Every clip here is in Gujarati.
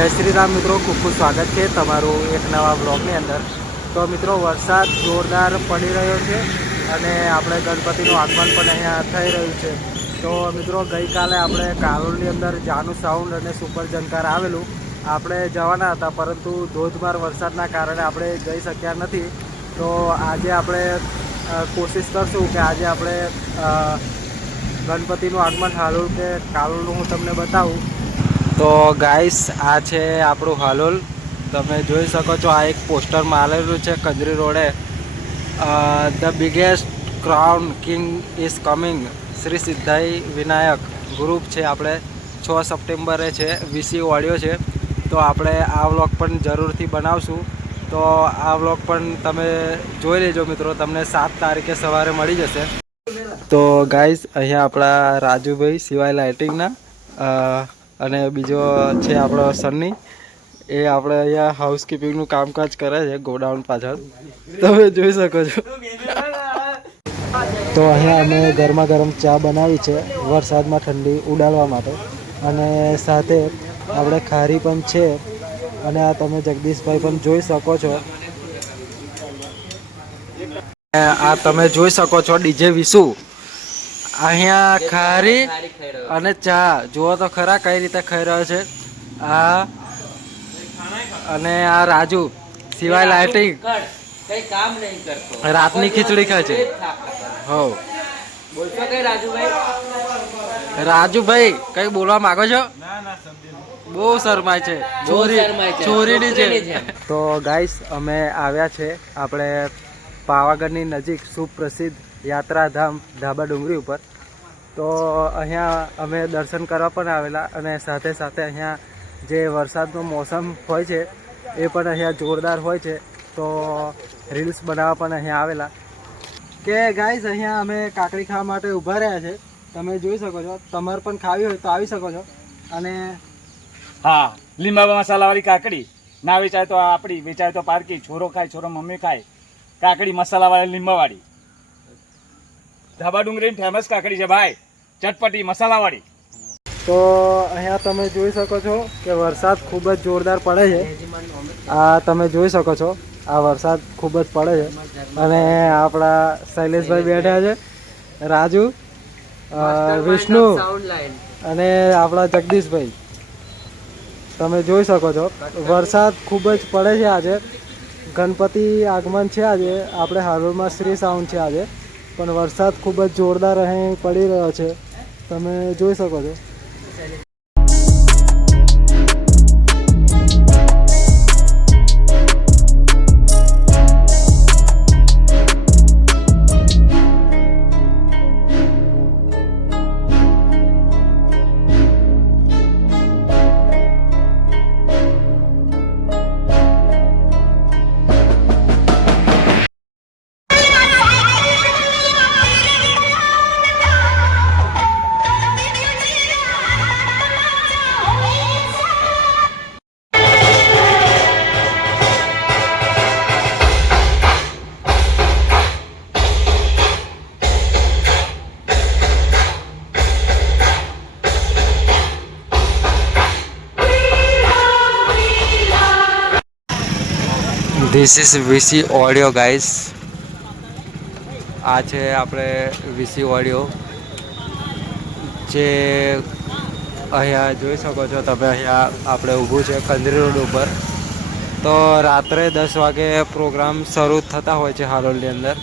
જય શ્રી રામ મિત્રો, ખૂબ ખૂબ સ્વાગત છે તમારું એક નવા બ્લોગની અંદર। તો મિત્રો વરસાદ જોરદાર પડી રહ્યો છે અને આપણે ગણપતિનું આગમન પણ અહીંયા થઈ રહ્યું છે। તો મિત્રો ગઈકાલે આપણે કાલોલની અંદર જાનુ સાઉન્ડ અને સુપર જનકાર આવેલું આપણે જવાના હતા, પરંતુ ધોધમાર વરસાદના કારણે આપણે જઈ શક્યા નથી। તો આજે આપણે કોશિશ કરશું કે આજે આપણે ગણપતિનું આગમન હાલોલ કે કાલોલનું હું તમને બતાવું। તો ગાઈસ આ છે આપણું હાલોલ, તમે જોઈ શકો છો। આ એક પોસ્ટરમાં આવેલું છે કંજરી રોડે, the biggest crown king is coming, Shri Siddhai Vinayak group છે। આપણે 6 સપ્ટેમ્બરે છે, વીસી ઓડિયો છે। તો આપણે આ વ્લોગ પણ જરૂરથી બનાવશું, તો આ વ્લોગ પણ તમે જોઈ લેજો મિત્રો, તમને 7 તારીખે સવારે મળી જશે। તો ગાઈસ અહીંયા આપણા રાજુભાઈ સિવાય લાઇટિંગના અને બીજો છે આપણો સન્ની, એ આપણે અહીંયા હાઉસકીપિંગનું કામકાજ કરે છે ગોડાઉન પાછળ, તમે જોઈ શકો છો। તો અહીંયા અમે ગરમા ગરમ ચા બનાવી છે વરસાદમાં ઠંડી ઉડાડવા માટે, અને સાથે આપણે ખારી પણ છે, અને આ તમે જગદીશભાઈ પણ જોઈ શકો છો। આ તમે જોઈ શકો છો ડીજે વિશુ અહીંયા ખારી અને ચા જુઓ તો ખરા કઈ રીતે ખાઈ રહ્યો છે। આ અને આ રાજુ સિવાય લાઇટિંગ કઈ કામ નહીં કરતો, રાતની ખીચડી ખાય છે। હો બોલશો કઈ રાજુભાઈ? રાજુભાઈ કઈ બોલવા માંગો છો? બહુ શરમાય છે, ચોરીની છે। તો ગાઈસ અમે આવ્યા છે આપણે પાવાગઢની નજીક સુપ્રસિદ્ધ યાત્રાધામ ધાબા ડુંગરી ઉપર। તો અહીંયા અમે દર્શન કરવા પણ આવેલા, અને સાથે સાથે અહીંયા જે વરસાદનો મોસમ હોય છે એ પણ અહીંયા જોરદાર હોય છે, તો રીલ્સ બનાવવા પણ અહીંયા આવેલા। કે ગાઈસ અહીંયા અમે કાકડી ખાવા માટે ઊભા રહ્યા છે, તમે જોઈ શકો છો। તમારે પણ ખાવી હોય તો આવી શકો છો। અને હા, લીંબા મસાલાવાળી કાકડી ના વેચાય તો આપણી, વેચાય તો પારકી, છોરો ખાય, છોરો મમ્મી ખાય। કાકડી મસાલાવાળી લીંબાવાળી ધાબા ડુંગરીની ફેમસ કાકડી છે ભાઈ, ચટપટી મસાલાવાળી। તો અહીંયા તમે જોઈ શકો છો કે વરસાદ ખૂબ જ જોરદાર પડે છે। આ તમે જોઈ શકો છો, આ વરસાદ ખૂબ જ પડે છે, અને આપણા શૈલેષભાઈ બેઠા છે, રાજુ, વિષ્ણુ અને આપણા જગદીશભાઈ, તમે જોઈ શકો છો। વરસાદ ખૂબ જ પડે છે આજે, ગણપતિ આગમન છે આજે, આપણે હાલોલમાં શ્રી સાઉન્ડ છે આજે, પણ વરસાદ ખૂબ જ જોરદાર અહીં પડી રહ્યો છે, તમે જોઈ શકો છો। This is VC audio guys, આ છે આપણે વીસી ઓડિયો, જે અહીંયા જોઈ શકો છો તમે। અહીંયા આપણે ઊભું છે કંજરી રોડ ઉપર। તો રાત્રે 10 વાગે પ્રોગ્રામ શરૂ થતા હોય છે હાલોલની અંદર,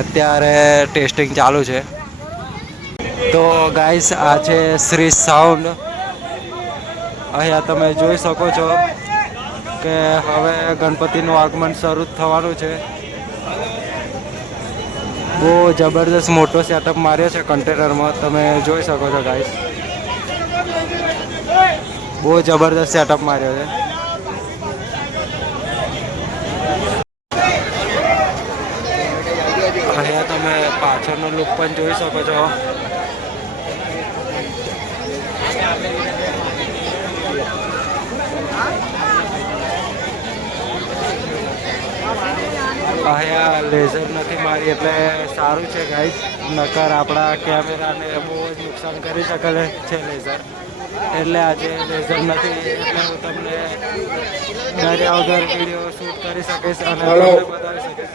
અત્યારે ટેસ્ટિંગ ચાલુ છે। તો ગાઈસ આ છે શ્રી સાઉન્ડ, અહીંયા તમે જોઈ શકો છો કે હવે ગણપતિનું આગમન શરૂ થવાનું છે। બહુ જબરદસ્ત મોટો સેટઅપ માર્યો છે કન્ટેનરમાં, તમે જોઈ શકો છો ગાઈસ, બહુ જબરદસ્ત સેટઅપ માર્યો છે। અહીંયા તમે પાછળનો લુક પણ જોઈ શકો છો। અહીંયા લેઝર નથી મારી એટલે સારું છે ગાઈસ, નકર આપણા કેમેરાને બહુ જ નુકસાન કરી શકે છે લેઝર। એટલે આજે લેઝર નથી, એટલે હું તમને દરિયા ઉધર વિડીયો શૂટ કરી શકીશ અને તમને બતાવી શકીશ.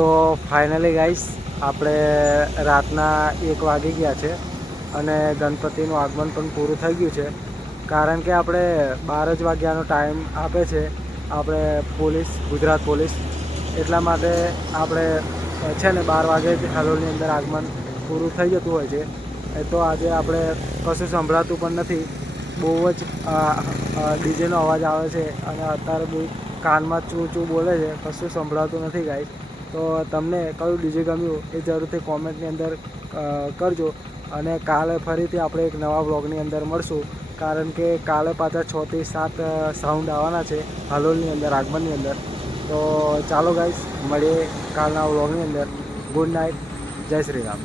તો ફાઇનલી ગાઈસ આપણે રાતના 1 વાગી ગયા છે અને ગણપતિનું આગમન પણ પૂરું થઈ ગયું છે. કારણ કે આપણે 12 જ વાગ્યાનો ટાઈમ આપે છે આપણે પોલીસ, ગુજરાત પોલીસ. એટલા માટે આપણે છે ને 12 વાગે જ હાલોલની અંદર આગમન પૂરું થઈ જતું હોય છે. એ તો આજે આપણે કશું સંભળાતું પણ નથી, બહુ જ ડીજેનો અવાજ આવે છે અને અત્યારે બહુ કાનમાં ચૂ બોલે છે, કશું સંભળાતું નથી ગાઈસ. તો તમને કયું ડીજે ગમ્યું એ જરૂરથી કોમેન્ટની અંદર કરજો અને કાલે ફરીથી આપણે એક નવા બ્લોગની અંદર મળશું. કારણ કે કાલે પાછા 6 થી 7 સાઉન્ડ આવવાના છે હાલોલની અંદર, આગમનની અંદર. તો ચાલો ગાઈસ, મળીએ કાલના વ્લોગની અંદર. ગુડ નાઇટ, જય શ્રી રામ.